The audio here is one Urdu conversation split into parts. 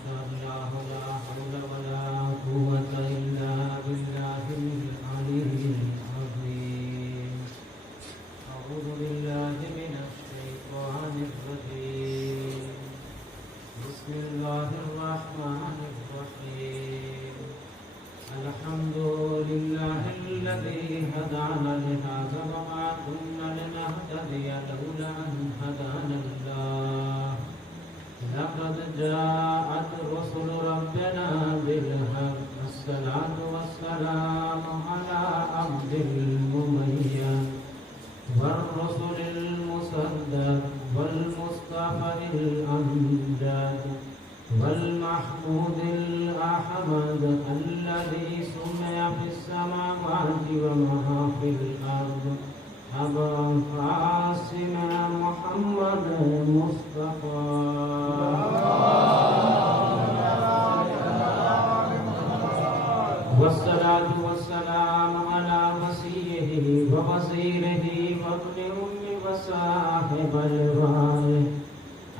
شاء الله لا حول ولا قوة إلا بالله العلي العظيم. أعوذ بالله من الشيطان الرجيم. بسم الله الرحمن الرحيم. الحمد لله الذي هدانا لهذا وما كنا لنهتدي لولا أن هدانا الله. لقد جاءت رسل ربنا بالحق. الصلاة والسلام على عبد المميز والرسل المصدق والمصطفى الأمجد والمحمود الأحمد الذي سمي في السماوات وما في الأرض أبا القاسم محمد مصطفى. والصلاة والسلام على وصيه ووزيره وابن أم وصاحب الوارث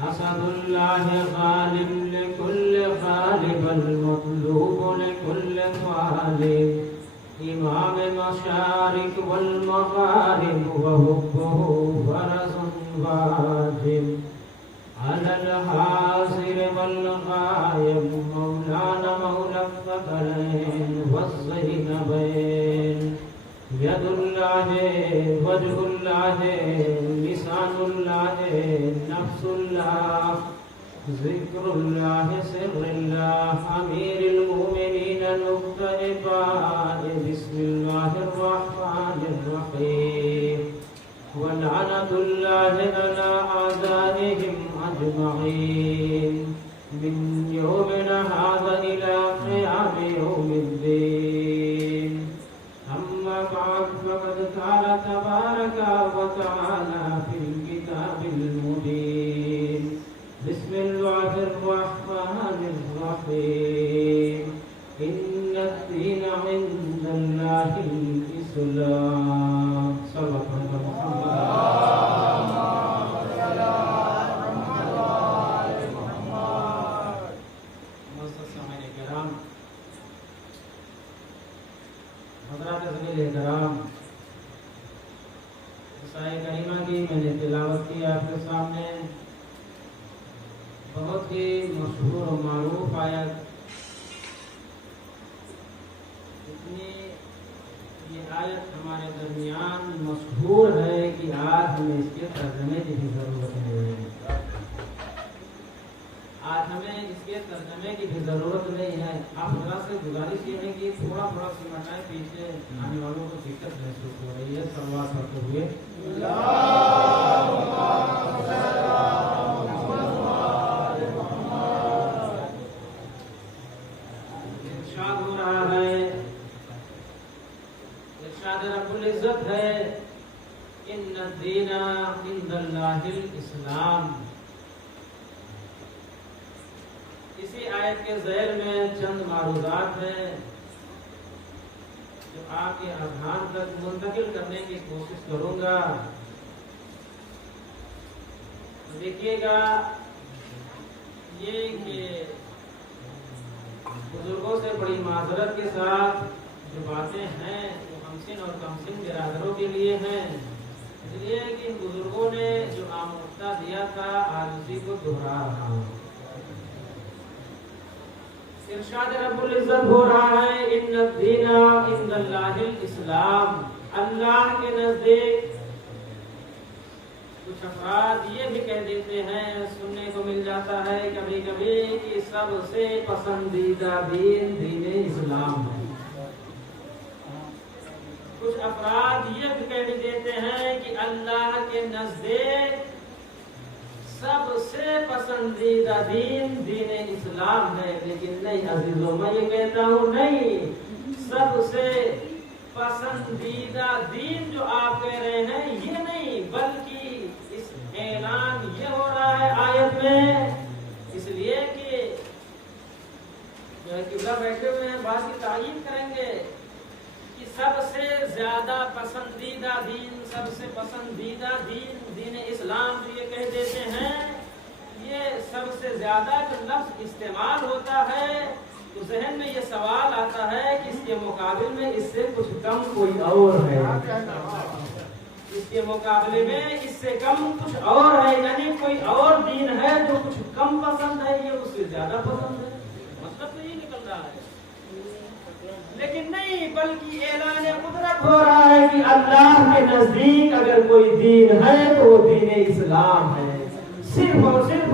أسد الله غالب لكل غالب المطلوب لكل طالب إمام المشارق والمغارب وحبه فرض واجب على الحاضر والغائب مولانا مولى الثقلين والزينبين. يد الله وجه الله لسان الله نفس الله ذكر الله سر الله أمير المؤمنين نقطة بسم الله الرحمن الرحيم. ولعنة الله على أعدائهم أجمعين من يومنا هذا إلى قيام يوم الدين. أما بعد فقد قال تبارك وتعالى في الكتاب المبين. بسم الله الرحمن الرحيم. إن الدين عند الله الإسلام. صلى الله عليه وسلم. حضرات ذویل احترام، عیسائی کریمہ کی میں نے تلاوت کی آپ کے سامنے. بہت ہی مشہور و معروف آیت. اتنی یہ آیت ہمارے درمیان مشہور ہے کہ آج ہمیں اس کے ترجمے کی بھی ضرورت ہے. آج ہمیں اس کے ترجمے کی بھی ضرورت نہیں ہے. آپ حضرات سے گزارش یہ ہے کہ تھوڑا سمٹائیں، پیچھے آنے والوں کو دقت محسوس ہو رہی ہے. صلوات پڑھتے ہوئے ارشاد ہو رہا ہے، ارشاد رب العزت ہے، ان الدین عند اللہ الاسلام. اسی آیت کے ذیل میں چند معروضات ہیں جو آپ کے اذہان تک منتقل کرنے کی کوشش کروں گا. دیکھیے گا یہ کہ بزرگوں سے بڑی معذرت کے ساتھ جو باتیں ہیں وہ ہمسن اور کمسن برادروں کے لیے ہیں، اس لیے کہ ان بزرگوں نے جو آموختہ دیا تھا آج اسی کو دہرا رہا ہوں. ارشاد رب العزت ہو رہا ہے، ان الدین عند اللہ الاسلام. اللہ کے نزدیک کچھ افراد یہ بھی کہہ دیتے ہیں، سننے کو مل جاتا ہے کبھی کبھی کہ سب سے پسندیدہ دین دین اسلام ہے. کچھ افراد یہ بھی کہہ دیتے ہیں کہ اللہ کے نزدیک سب سے پسندیدہ دین دین اسلام ہے. لیکن نہیں عزیزوں، میں یہ کہتا ہوں نہیں، سب سے پسندیدہ دین جو آپ کہہ رہے ہیں یہ نہیں، بلکہ اس اعلان یہ ہو رہا ہے آیت میں، اس لیے کہ جو ہے قبلہ بیٹھے ہوئے ہیں بات کی تعین کریں گے کہ سب سے زیادہ پسندیدہ دین، سب سے پسندیدہ دین دین اسلام جو یہ کہہ دیتے ہیں، یہ سب سے زیادہ جو لفظ استعمال ہوتا ہے تو ذہن میں یہ سوال آتا ہے کہ اس کے مقابل میں اس سے کچھ کم کوئی اور ہے، اس کے مقابلے میں اس سے کم کچھ اور ہے، یعنی کوئی اور دین ہے جو کچھ کم پسند ہے، یہ اس سے زیادہ پسند ہے، مطلب تو یہ نکل رہا ہے۔ لیکن نہیں، بلکہ اعلان قدرت ہو رہا ہے کہ اللہ کے نزدیک اگر کوئی دین ہے تو وہ دین اسلام ہے، صرف اور صرف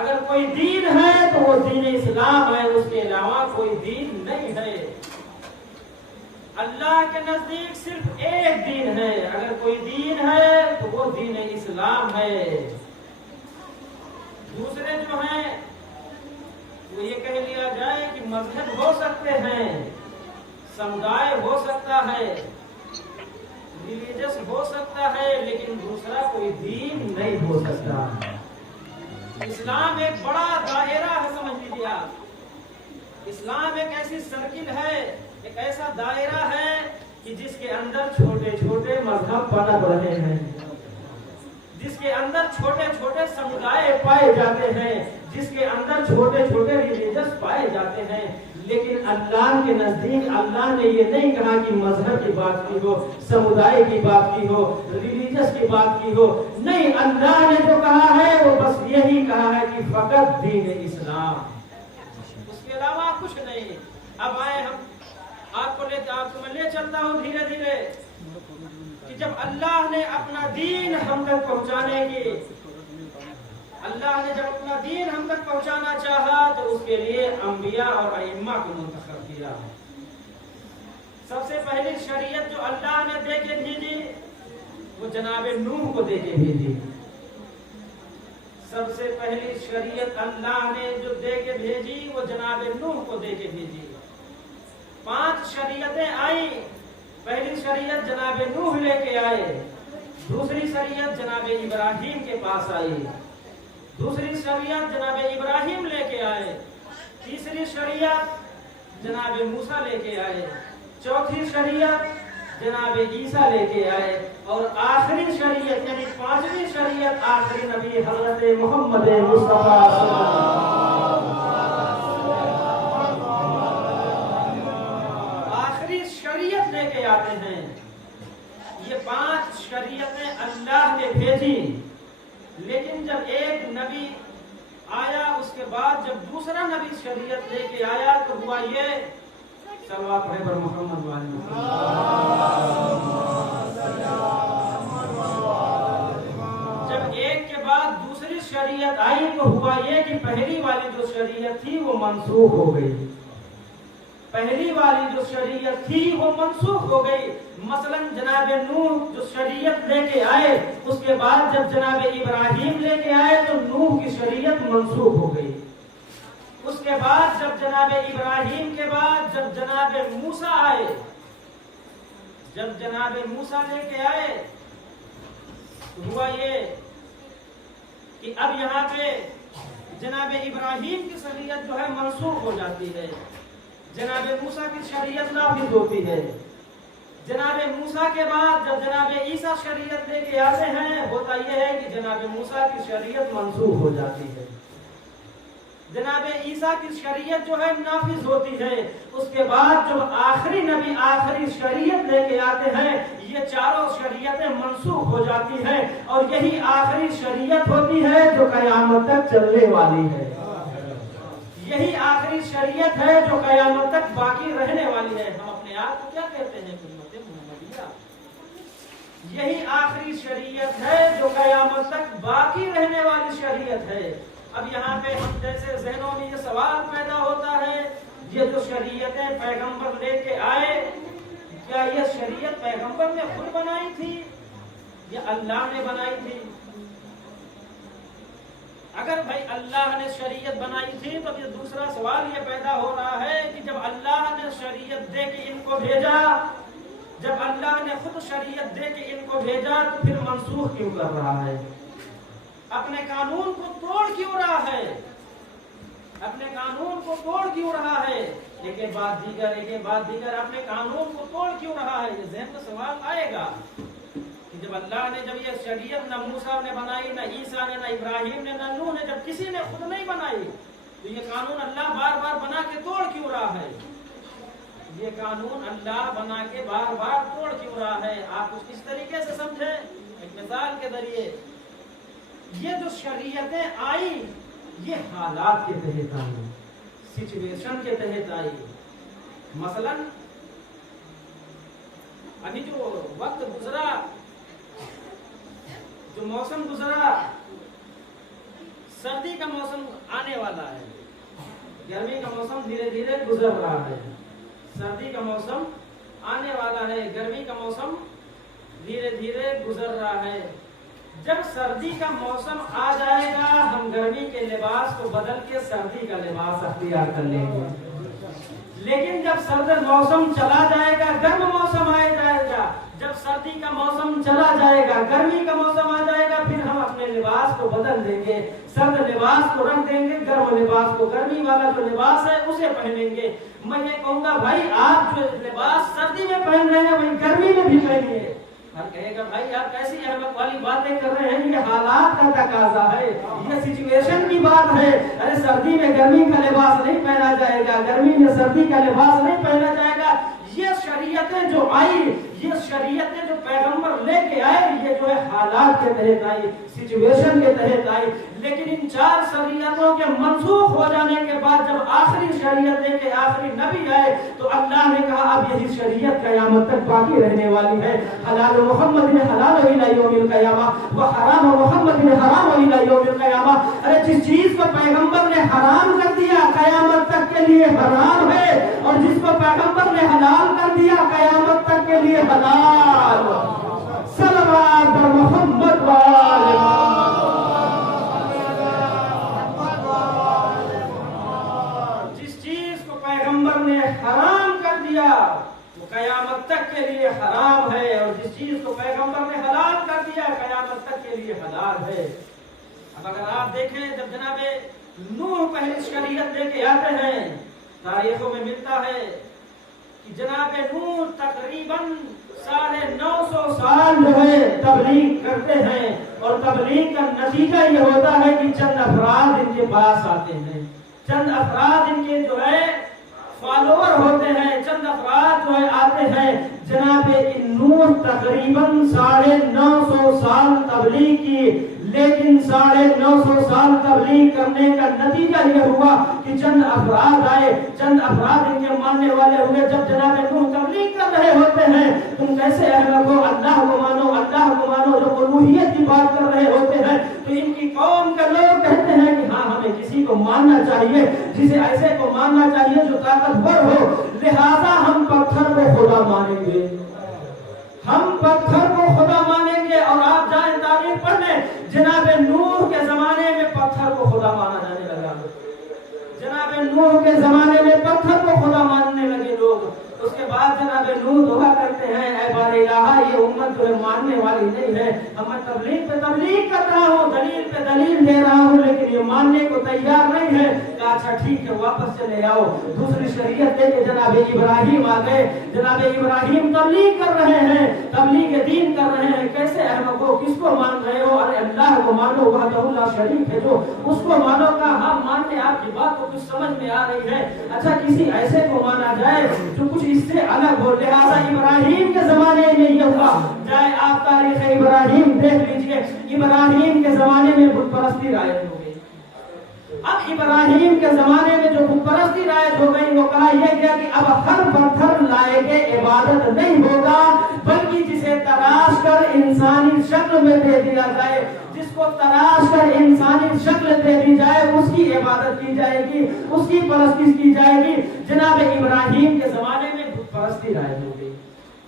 اگر کوئی دین ہے تو وہ دین اسلام ہے، اس کے علاوہ کوئی دین نہیں ہے۔ اللہ کے نزدیک صرف ایک دین ہے، اگر کوئی دین ہے تو وہ دین اسلام ہے۔ دوسرے جو ہیں وہ یہ کہہ لیا جائے کہ مذہب ہو سکتے ہیں، سمدائے ہو سکتا ہے، ریلیجس ہو سکتا ہے، لیکن دوسرا کوئی دین نہیں ہو سکتا۔ اسلام ایک بڑا دائرہ ہے، سمجھ لیجیے آپ، اسلام ایک ایسی سرکل ہے، ایک ایسا دائرہ ہے کہ جس کے اندر چھوٹے چھوٹے مذہب پنپ رہے ہیں، جس کے اندر چھوٹے چھوٹے سمدائے پائے جاتے ہیں، جس کے اندر چھوٹے چھوٹے ریلیجس پائے جاتے ہیں، لیکن اللہ کے نزدیک اللہ نے یہ نہیں کہا کہ مذہب کی بات کی ہو، سمدائے کی بات کی ہو، ریلیجس کی بات کی ہو، نہیں، اللہ نے جو کہا ہے وہ بس یہی کہا ہے کہ فقط دین اسلام، اس کے علاوہ کچھ نہیں۔ اب آئے ہم آپ کو میں لے چلتا ہوں دھیرے دھیرے کہ جب اللہ نے اپنا دین ہم تک پہنچانے کی، اللہ نے جب اپنا دین ہم تک پہنچانا چاہا تو اس کے لیے انبیاء اور ائمہ کو منتخب کیا۔ سب سے پہلی شریعت جو اللہ نے دے کے بھیجی وہ جناب نوح کو دے کے بھیجی۔ سب سے پہلی شریعت اللہ نے جو دے کے بھیجی وہ جناب نوح کو دے کے بھیجی۔ 5 شریعتیں آئیں، پہلی شریعت جناب نوح لے کے آئے، دوسری شریعت جناب ابراہیم کے پاس آئی، دوسری شریعت جناب ابراہیم لے کے آئے، تیسری شریعت جناب موسیٰ لے کے آئے، چوتھی شریعت جناب عیسیٰ لے کے آئے، اور آخری شریعت یعنی 5ویں شریعت آخری نبی حضرت محمد مصطفیٰ صلی اللہ علیہ وسلم آخری شریعت لے کے آتے ہیں۔ یہ 5 شریعتیں اللہ نے بھیجی، لیکن جب ایک نبی آیا اس کے بعد جب دوسرا نبی شریعت لے کے آیا تو ہوا یہ، صلوات پڑھیں پر محمد وعلیہ جب ایک کے بعد دوسری شریعت آئی تو ہوا یہ کہ پہلی والی جو شریعت تھی وہ منسوخ ہو گئی، پہلی والی جو شریعت تھی وہ منسوخ ہو گئی۔ مثلا جناب نوح جو شریعت لے کے آئے اس کے بعد جب جناب ابراہیم لے کے آئے تو نوح کی شریعت منسوخ ہو گئی۔ اس کے بعد جب جناب ابراہیم کے بعد جب جناب موسیٰ آئے، جب جناب موسیٰ لے کے آئے تو ہوا یہ کہ اب یہاں پہ جناب ابراہیم کی شریعت جو ہے منسوخ ہو جاتی ہے، جناب موسیٰ کی شریعت نافذ ہوتی ہے۔ جناب موسیٰ کے بعد جب جناب عیسیٰ شریعت لے کے آتے ہیں ہوتا یہ ہے کہ جناب موسیٰ کی شریعت منسوخ ہو جاتی ہے، جناب عیسیٰ کی شریعت جو ہے نافذ ہوتی ہے۔ اس کے بعد جو آخری نبی آخری شریعت لے کے آتے ہیں یہ چاروں شریعتیں منسوخ ہو جاتی ہیں، اور یہی آخری شریعت ہوتی ہے جو قیامت تک چلنے والی ہے، یہی آخری شریعت ہے جو قیامت تک باقی رہنے والی ہے۔ ہم اپنے آپ کو کیا کہتے ہیں؟ امت محمدیہ۔ یہی آخری شریعت ہے جو قیامت تک باقی رہنے والی شریعت ہے۔ اب یہاں پہ ہم جیسے ذہنوں میں یہ سوال پیدا ہوتا ہے، یہ جو شریعتیں پیغمبر لے کے آئے کیا یہ شریعت پیغمبر نے خود بنائی تھی یا اللہ نے بنائی تھی؟ اگر بھائی اللہ نے شریعت بنائی تھی تو یہ دوسرا سوال یہ پیدا ہو رہا ہے کہ جب اللہ نے شریعت دے کے ان کو بھیجا، جب اللہ نے خود شریعت دے کے ان کو بھیجا تو پھر منسوخ کیوں کر رہا ہے؟ اپنے قانون کو توڑ کیوں رہا ہے؟ اپنے قانون کو توڑ کیوں رہا ہے؟ ایک کے بعد دیگر اپنے قانون کو توڑ کیوں رہا ہے؟ یہ ذہن میں سوال آئے گا کہ جب اللہ نے جب یہ شریعت نہ موسیٰ نے بنائی، نہ عیسیٰ نے، نہ ابراہیم نے، نہ نوح نے، جب کسی نے خود نہیں بنائی، تو یہ قانون اللہ بار بار بنا کے توڑ کیوں رہا ہے؟ یہ قانون اللہ بنا کے بار بار توڑ کیوں رہا ہے؟ آپ اس کس طریقے سے سمجھیں؟ ایک مثال کے ذریعے، یہ جو شریعتیں آئی یہ حالات کے تحت آئی، سچویشن کے تحت آئی۔ مثلا ابھی جو وقت گزرا، جو موسم گزرا، سردی کا موسم آنے والا ہے، گرمی کا موسم دھیرے دھیرے گزر رہا ہے، سردی کا موسم آنے والا ہے، گرمی کا موسم دھیرے دھیرے گزر رہا ہے۔ جب سردی کا موسم آ جائے گا، ہم گرمی کے لباس کو بدل کے سردی کا لباس اختیار کر لیں گے، لیکن جب سرد موسم چلا جائے گا، گرم موسم آ جائے گا، جب سردی کا موسم چلا جائے گا، گرمی کا موسم آ جائے گا، پھر ہم اپنے لباس کو بدل دیں گے، سرد لباس کو رکھ دیں گے، گرم لباس کو، گرمی والا جو لباس ہے اسے پہنیں گے۔ میں یہ کہوں گا بھائی آپ جو لباس سردی میں پہن رہے ہیں وہی گرمی میں بھی پہنیے۔ ہر کہے گا بھائی آپ کیسی احمد والی باتیں کر رہے ہیں، یہ حالات کا تقاضا ہے، یہ سچویشن کی بات ہے۔ ارے سردی میں گرمی کا لباس نہیں پہنا جائے گا، گرمی میں سردی کا لباس نہیں پہنا جائے گا۔ یہ شریعتیں جو آئی، یہ شریعتیں جو پیغمبر لے کے آئے، یہ جو ہے حالات کے تحت آئی، سچویشن کے تحت آئی۔ لیکن ان 4 شریعتوں کے منسوخ ہو جانے کے بعد جب آخری شریعت لے کے آخری نبی آئے تو اللہ نے کہا اب یہی شریعت قیامت تک باقی رہنے والی ہے۔ حلال محمد نے حلال الی یوم القیامہ و حرام محمد نے حرام الی یوم القیامہ۔ ارے جس چیز کو پیغمبر نے حرام کر دیا قیامت تک کے لیے حرام ہے، اور جس کو پیغمبر نے حلال کر دیا قیامت تک کے لیے حلال۔ صلوات محمد و آل محمد۔ جس چیز کو پیغمبر نے حرام کر دیا وہ قیامت تک کے لیے حرام ہے، اور جس چیز کو پیغمبر نے حلال کر دیا قیامت تک کے لیے حلال ہے۔ اب اگر آپ دیکھیں جب جناب نوح پہلی شریعت لے کے آتے ہیں، تاریخوں میں ملتا ہے کہ جناب نوح تقریباً 950 سال جو ہے تبلیغ کرتے ہیں، اور تبلیغ کا نتیجہ یہ ہوتا ہے کہ چند افراد ان کے پاس آتے ہیں، چند افراد ان کے جو ہے فالوور ہوتے ہیں، چند افراد جو ہے آتے ہیں۔ جناب نوح تقریباً 950 سال تبلیغ کی، لیکن 950 سال تبلیغ کرنے کا نتیجہ یہ ہوا کہ چند افراد آئے، چند افراد ان کے ماننے والے ہوئے۔ جب جناب نوح تبلیغ کر رہے ہوتے ہیں، تم کیسے اہل کو اللہ کو مانو، اللہ کو مانو، جو الوہیت کی بات کر رہے ہوتے ہیں، تو ان کی قوم کے لوگ کہتے ہیں کہ ہاں ہمیں کسی کو ماننا چاہیے، جسے ایسے کو ماننا چاہیے جو طاقتور ہو، لہذا ہم پتھر کو خدا مانیں گے، ہم پتھر کو خدا مانیں گے۔ اور آپ جائیں تاریخ پڑھنے، جناب نوح کے زمانے میں پتھر کو خدا مانا جانے لگا، جناب نوح کے زمانے میں پتھر کو خدا ماننے لگے لوگ۔ اس کے بعد جناب نوح دعا کرتے ہیں، اے بار الہ یہ امت جو ہے ماننے والی نہیں ہے، ہم تبلیغ پہ تبلیغ کر رہا ہوں، دلیل پہ دلیل دے رہا ہوں، لیکن یہ ماننے کو تیار نہیں ہے۔ کہا اچھا ٹھیک ہے واپس چلے آؤ، دوسری شریعت لے کے جناب ابراہیم آ گئے۔ جناب ابراہیم تبلیغ کر رہے ہیں، تبلیغ دین کر رہے ہیں، کیسے احمد کو کس کو مان رہے ہو؟ ارے اللہ کو مانو، وحدہ لا شریک ہے جو، اس کو مانو۔ کا ہم ماننے آپ کی بات کو کچھ سمجھ میں آ رہی ہے، اچھا کسی ایسے کو مانا جائے جو کچھ اس سے الگ ہو۔ لہذا ابراہیم کے زمانے میں یہ ہوا، جائے آپ تاریخ ابراہیم دیکھ لیجئے، ابراہیم کے زمانے میں بت پرستی رائج ہو گئی۔ اب ابراہیم کے زمانے میں جو بت پرستی رائج ہو گئی، وہ کہا یہ گیا کہ اب ہر پتھر لائے کے عبادت نہیں ہوگا، بلکہ جسے تراش کر انسانی شکل میں دے دیا جائے، جس کو تراش کر انسانی شکل دے دی جائے اس کی عبادت کی جائے گی، اس کی پرستش کی جائے گی۔ جناب ابراہیم کے زمانے میں بت پرستی رائج ہو گئی۔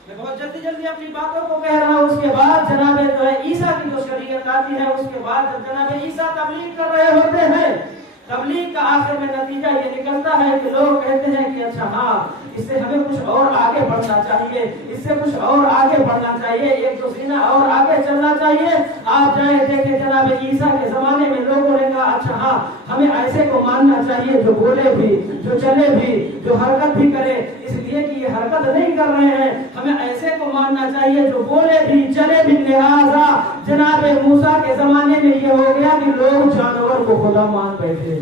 میں بہت جلدی اپنی باتوں کو کہہ رہا ہوں۔ اس کے بعد جناب جو ہے عیسیٰ کی جو شریعت آتی ہے، اس کے بعد جب جناب عیسیٰ تبلیغ کر رہے ہوتے ہیں، تبلیغ کا آخر میں نتیجہ یہ نکلتا ہے کہ لوگ کہتے ہیں کہ اچھا ہاں اس سے ہمیں کچھ اور آگے بڑھنا چاہیے، اس سے کچھ اور آگے بڑھنا چاہیے، ایک دوسرے اور آگے چلنا چاہیے۔ آپ جائیں دیکھیں جناب عیسیٰ کے زمانے میں لوگوں نے کہا اچھا ہاں ہمیں ایسے کو ماننا چاہیے جو بولے بھی، جو چلے بھی، جو حرکت بھی کرے، اس لیے کہ یہ حرکت نہیں کر رہے ہیں، ہمیں ایسے کو ماننا چاہیے جو بولے بھی چلے بھی۔ لہٰذا جناب موسیٰ کے زمانے میں یہ ہو گیا کہ لوگ جانور کو خدا مان بیٹھے۔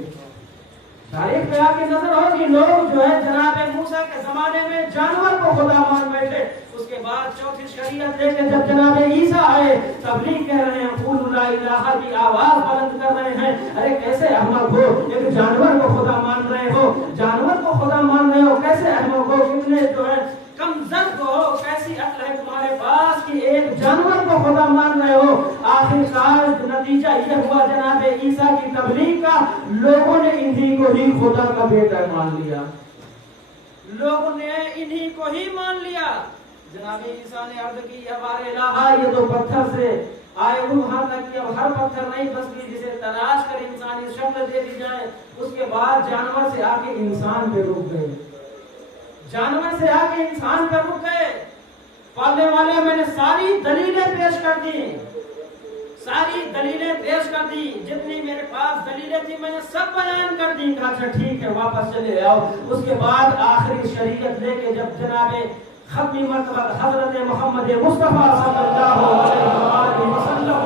تاریخ پہ آپ کی نظر ہوگی لوگ جو ہے جناب موسیٰ کے زمانے میں جانور کو خدا مان بیٹھے۔ اس کے بعد چوتھی شریعت لے کے جب جناب عیسیٰ آئے تبلیغ کہہ رہے ہیں، قولوا لا الہ کی آواز بلند کر رہے ہیں۔ ارے کیسے احمق ہو، ایک جانور کو خدا مان رہے ہو، جانور کو خدا مان رہے ہو، کیسے احمق ہو، کتنے جو ہے کم ضبط ہو، کیسی عقل ہے تمہارے پاس کہ ایک جانور کو خدا مان رہے ہو۔ آخر کار نتیجہ یہ ہوا جناب عیسیٰ کی تبلیغ کا، لوگوں نے انہی کو ہی خدا کا بیٹا مان لیا، لوگوں نے انہی کو ہی مان لیا۔ جناب عیسیٰ نے عرض کی ہمارے الہ یہ تو پتھر سے آئے ہوئے وہاں تک کہ اب ہر پتھر نہیں بستی جسے تلاش کر انسانی شکل دے دی جائے۔ اس کے بعد جانور سے آ کے انسان پہ رک گئے، جانور سے آ کے انسان پہ رک گئے۔ پالنے والے میں نے ساری دلیلیں پیش کر دی، ساری دلیلیں پیش کر دی، جتنی میرے پاس دلیلیں تھی میں نے سب بیان کر دی۔ کہا اچھا ٹھیک ہے واپس چلے آؤ۔ اس کے بعد آخری شریعت لے کے جب جناب ختمی مرتبہ حضرت محمد مصطفیٰ صلی اللہ علیہ وسلم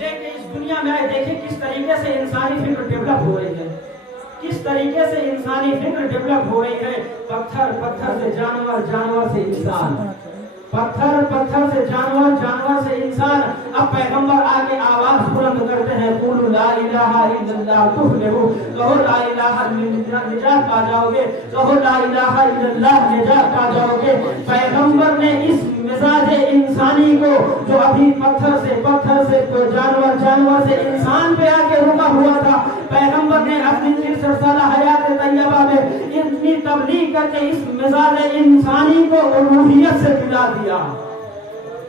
لے کے اس دنیا میں آئے، دیکھیں کس طریقے سے انسانی فکر ڈیولپ ہو رہی ہے، کس طریقے سے انسانی فکر ڈیولپ ہو رہی ہے۔ پتھر، پتھر سے جانور، جانور سے انسان، پتھر، پتھر سے جانور، جانور سے انسان۔ اب پیغمبر آگے آواز بلند کرتے ہیں، قولوا لا الہ الا اللہ تفلحوا، کہو لا الہ الا اللہ نجات پا جاؤ گے، کہو لا الہ الا اللہ نجات پا جاؤ گے۔ پیغمبر نے اس مزاج انسانی کو جو ابھی پتھر سے جانور، جانور سے انسان پہ آ کے رکا ہوا تھا، پیغمبر نے اپنی 63 سالہ حیات طیبہ میں اتنی تبلیغ کر کے اس مزاج انسانی کو الوہیت سے ملا دیا۔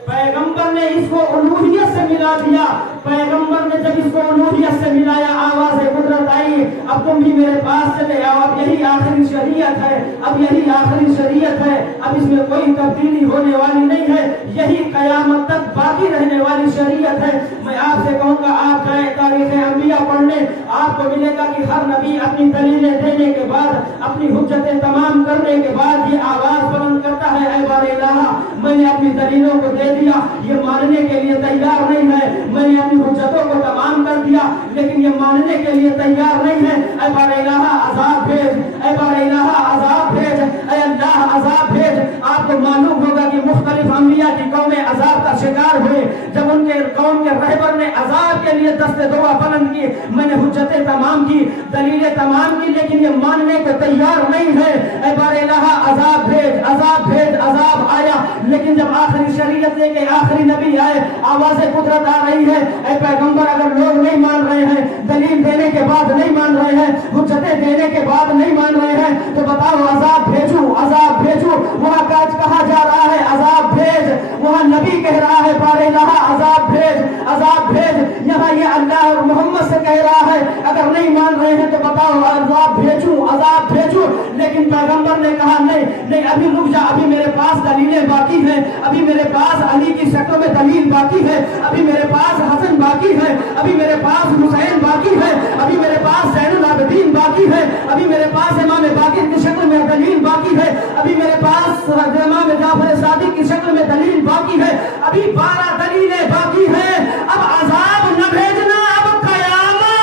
پیغمبر نے اس کو الوہیت سے ملا دیا۔ پیغمبر نے جب اس کو الوہیت سے ملایا، آواز قدرت آئی، اب تم بھی میرے پاس چلے آؤ، اب یہی آخری شریعت ہے، اب یہی آخری شریعت ہے، اب اس میں کوئی تبدیلی ہونے والی نہیں ہے، یہی قیامت تک باقی رہنے والی شریعت ہے۔ میں آپ سے کہوں گا آپ جائیں تاریخ انبیاء پڑھنے، آپ کو ملے گا کہ ہر نبی اپنی دلیلیں دینے کے بعد، اپنی حجتیں تمام کرنے کے بعد یہ آواز بلند کرتا ہے، اے بار الہ میں نے اپنی دلیلوں کو دے دیا، یہ ماننے کے لیے تیار نہیں ہے، میں نے اپنی حجتوں کو تمام کر دیا لیکن یہ ماننے کے لیے تیار نہیں ہے، اے بار الہ عذاب بھیج، اے بار الہ عذاب بھیج، اے اللہ عذاب بھیج۔ آپ کو معلوم ہوگا کہ مختلف انبیاء کی قومیں عذاب کا شکار ہوئے، جب ان کے قوم کے رہبر نے عذاب کے لیے دست دعا بلند کی، میں نے حجتیں تمام کی، دلیلیں تمام کی، لیکن یہ ماننے کو تیار نہیں ہے، اے بار الہ عذاب بھیج، عذاب بھیج۔ عذاب آیا لیکن جب آخری شریعت لے کے آخری نبی آئے، آواز قدرت آ رہی ہے، اے پیغمبر اگر لوگ نہیں مان رہے ہیں، دلیل دینے کے بعد نہیں مان رہے ہیں، حجتیں دینے کے بعد نہیں مان رہے ہیں، تو بتاؤ عذاب بھیجو، عذاب بھیجو۔ وہاں کہا جا رہا ہے عذاب بھیج، وہاں نبی کہہ رہا ہے بار الہ عذاب بھیج، عذاب بھیج۔ یہاں یہ اللہ اور محمد سے کہہ رہا ہے اگر نہیں مان رہے ہیں تو بتاؤ عذاب بھیجو، عذاب بھیجو۔ لیکن پیغمبر نے کہا نہیں، ابھی رک جا، ابھی میرے پاس دلیلیں باقی ہیں، ابھی میرے پاس علی کی شکل میں دلیل باقی ہے، ابھی میرے پاس حسن باقی ہے، ابھی میرے پاس حسین باقی ہے، ابھی میرے پاس زین العابدین باقی ہے، ابھی میرے پاس امام باقر کی شکل میں دلیل باقی ہے، ابھی میرے پاس امام جعفر صادق کی شکل میں دلیل باقی ہے، ابھی 12 دلیلیں باقی ہیں۔ اب عذاب نہ بھیجنا، اب قیامت۔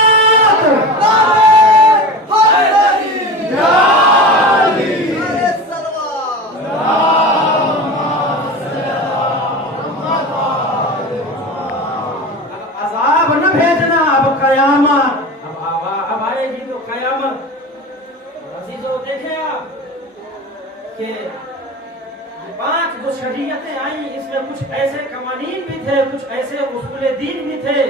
عذاب نہ بھیجنا، اب قیامت۔ اب آئے گی تو قیامت۔ عزیزو دیکھیں آپ کہ 5 جو شریعتیں آئیں، اس میں کچھ ایسے قوانین بھی تھے، کچھ ایسے اصول دین بھی تھے۔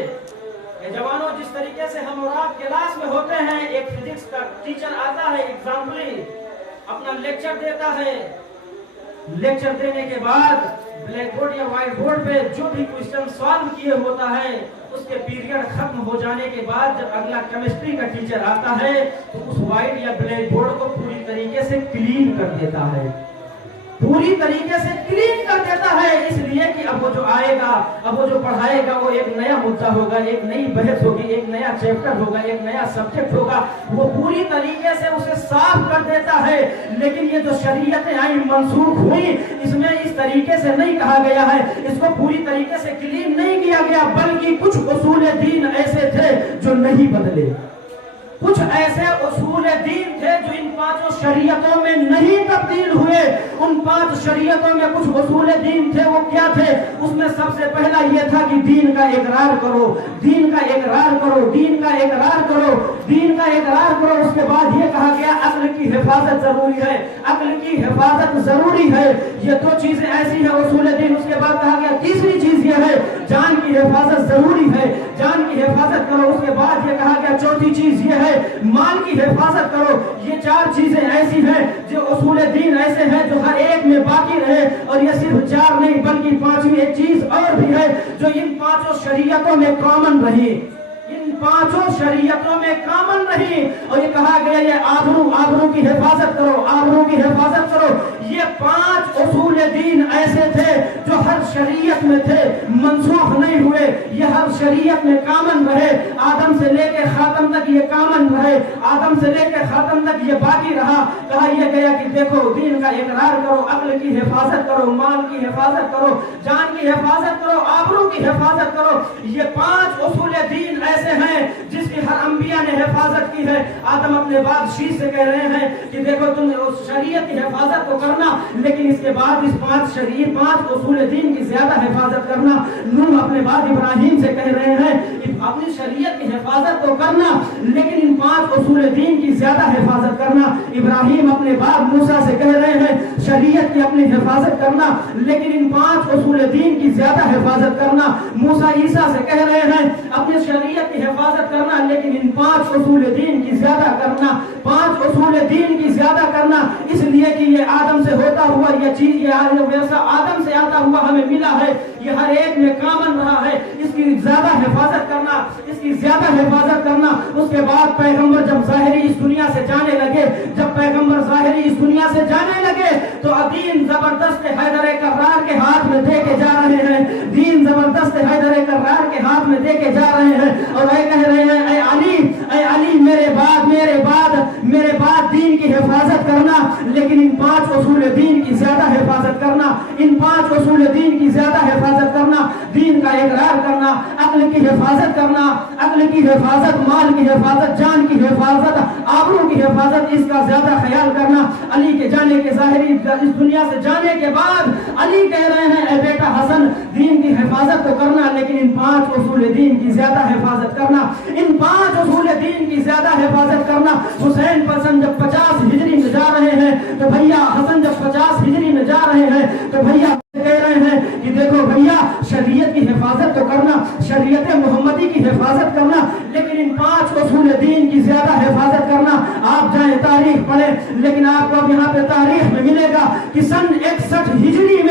جوانوں، جس طریقے سے ہم اور آپ کلاس میں ہوتے ہیں، ایک فزکس کا ٹیچر آتا ہے، ایگزامپلی اپنا لیکچر دیتا ہے، لیکچر دینے کے بعد بلیک بورڈ یا وائٹ بورڈ پہ جو بھی کوئسچن سالو کیے ہوتا ہے اس کے پیریڈ ختم ہو جانے کے بعد جب اگلا کیمسٹری کا ٹیچر آتا ہے تو اس وائٹ یا بلیک بورڈ کو پوری طریقے سے کلین کر دیتا ہے، پوری طریقے سے کلین کر دیتا ہے، اس لیے کہ اب وہ جو آئے گا، اب وہ جو پڑھائے گا، وہ ایک نیا مدعا ہوگا، ایک نئی بحث ہوگی، ایک نیا چیپٹر ہوگا، ایک نیا سبجیکٹ ہوگا، وہ پوری طریقے سے اسے صاف کر دیتا ہے۔ لیکن یہ جو شریعتیں آئیں منسوخ ہوئی، اس میں اس طریقے سے نہیں کہا گیا ہے، اس کو پوری طریقے سے کلین نہیں کیا گیا، بلکہ کچھ اصول دین ایسے تھے جو نہیں بدلے، کچھ ایسے اصول دین تھے جو ان پانچوں شریعتوں میں نہیں تبدیل ہوئے۔ ان پانچ شریعتوں میں کچھ اصول دین تھے، وہ کیا تھے؟ اس میں سب سے پہلا یہ تھا کہ دین کا اقرار کرو، دین کا اقرار کرو، دین کا اقرار کرو، دین کا اقرار کرو۔ اس کے بعد یہ کہا گیا عقل کی حفاظت ضروری ہے، عقل کی حفاظت ضروری ہے۔ یہ دو چیزیں ایسی ہیں اصول دین۔ اس کے بعد کہا گیا تیسری چیز یہ ہے جان کی حفاظت ضروری ہے، جان کی حفاظت کرو۔ اس کے بعد یہ کہا گیا چوتھی چیز یہ ہے مال کی حفاظت کرو۔ یہ چار چیزیں ایسی ہیں جو اصول دین ایسے ہیں جو ہر ایک میں باقی رہے، اور یہ صرف چار نہیں بلکہ پانچویں ایک چیز اور بھی ہے جو ان پانچوں شریعتوں میں کامن رہی، ان پانچوں شریعتوں میں کامن رہی۔ اور یہ کہا گیا یہ آبرو کی حفاظت کرو، آبرو کی حفاظت کرو۔ یہ پانچ اصول دین ایسے تھے جو ہر شریعت میں تھے، منسوخ نہیں ہوئے، یہ ہر شریعت میں کامن رہے، آدم سے لے کے خاتم تک یہ کامن رہے، آدم سے لے کے خاتم تک یہ باقی رہا۔ کہا یہ گیا کہ دیکھو دین کا اقرار کرو، عقل کی حفاظت کرو، مال کی حفاظت کرو، جان کی حفاظت کرو، آبرو کی حفاظت کرو۔ یہ پانچ اصول دین ایسے ہیں جس کی ہر انبیاء نے حفاظت کی ہے۔ آدم اپنے بعد شیش سے کہہ رہے ہیں کہ دیکھو تم اس شریعت کی حفاظت تو کرنا، لیکن اس کے بعد اس پانچ اصول دین کی زیادہ حفاظت کرنا۔ نوح اپنے بعد ابراہیم سے کہہ رہے ہیں کہ اپنی شریعت کی حفاظت تو کرنا، لیکن ان پانچ اصول دین کی زیادہ حفاظت کرنا۔ ابراہیم اپنے بعد موسیٰ سے کہہ رہے ہیں شریعت کی اپنی حفاظت کرنا، لیکن ان پانچ اصول دین کی زیادہ حفاظت کرنا۔ موسیٰ عیسیٰ سے کہہ رہے ہیں اپنی شریعت کی حفاظت کرنا، لیکن ان پانچ اصول دین کی زیادہ کرنا، پانچ اصول دین کی زیادہ کرنا، اس لیے کہ یہ آدم سے ہوتا ہوا یہ چیز، یہ ویسا آدم سے آتا ہوا ہمیں ملا ہے، یہ ہر ایک میں کامن رہا ہے، اس کی زیادہ حفاظت کرنا، اس کی زیادہ حفاظت کرنا۔ اس کے بعد پیغمبر جب ظاہری اس دنیا سے جانے لگے، جب پیغمبر ظاہری اس دنیا سے جانے لگے تو دین زبردست حیدر کرار کے ہاتھ میں دے کے جا رہے ہیں، دین زبردست حیدر کرار کے ہاتھ میں دے کے جا رہے ہیں، اور اے کہہ رہے ہیں اے علی میرے بعد دین کی حفاظت کرنا، لیکن ان پانچ اصول دین کی زیادہ حفاظت کرنا، ان پانچ اصول دین کی زیادہ حفاظت کرنا، دین کا اقرار کرنا، عقل کی حفاظت کرنا، عقل کی حفاظت، مال کی حفاظت، جان کی حفاظت، آبرو کی حفاظت، اس کا زیادہ خیال کرنا۔ علی کے جانے کے ظاہری اس دنیا سے جانے کے بعد علی کہہ رہے ہیں اے بیٹا حسن دین کی حفاظت تو کرنا، لیکن ان پانچ اصول دین کی زیادہ حفاظت کرنا، ان پانچ اصول دین کی زیادہ حفاظت کرنا۔ حسین پسند جب 50 ہجری میں جا رہے ہیں تو بھیا حسن جب 50 ہجری میں جا رہے ہیں تو بھیا کہہ رہے ہیں کہ دیکھو بھیا شریعت کی حفاظت تو کرنا، شریعت محمدی کی حفاظت کرنا، لیکن ان پانچ اصول دین کی زیادہ حفاظت کرنا۔ آپ جائیں تاریخ پڑھیں، لیکن آپ کو اب یہاں پہ تاریخ میں ملے گا کہ سن 61 ہجری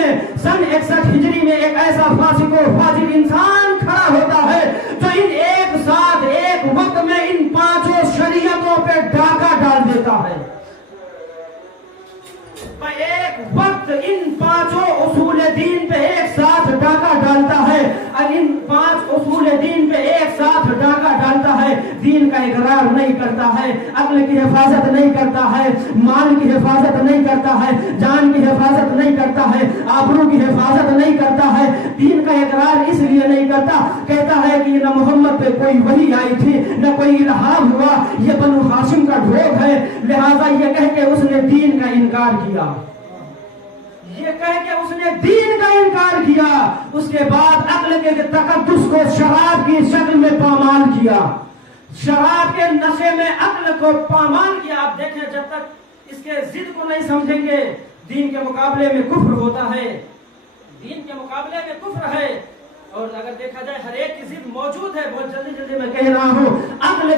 میں ایک ایسا فاسق و فاجر انسان کھڑا ہوتا ہے جو ان ایک ساتھ ایک وقت میں ان پانچوں شریعتوں پہ ڈاکہ ڈال دیتا ہے، ایک وقت ان پانچوں اصول دین پہ ایک ساتھ ڈاکہ ڈالتا ہے، اور ان پانچ اصول دین پہ ایک ساتھ ڈاکہ ڈالتا ہے، دین کا اقرار نہیں کرتا ہے، عقل کی حفاظت نہیں کرتا ہے، مال کی حفاظت نہیں کرتا ہے، جان کی حفاظت نہیں کرتا ہے، آبرو کی حفاظت نہیں کرتا ہے، دین کا اقرار اس لیے نہیں کرتا، کہتا ہے کہ نہ محمد پہ کوئی وحی آئی تھی، نہ کوئی الہام ہوا، یہ بنو ہاشم کا ڈھوگ ہے، لہذا یہ کہہ کے اس نے دین کا انکار کیا، یہ کہہ کے اس نے دین کا انکار کیا۔ اس کے بعد عقل کے تقدس کو شراب کی شکل میں پامال کیا، شراب کے نشے میں عقل کو پامال کیا۔ آپ دیکھیں جب تک اس کے ضد کو نہیں سمجھیں گے دین کے مقابلے میں کفر ہوتا ہے، دین کے مقابلے میں کفر ہے، اور اگر دیکھا جائے ہر ایک کی ضد موجود ہے۔ بہت جلدی میں کہہ رہا ہوں، عقل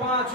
5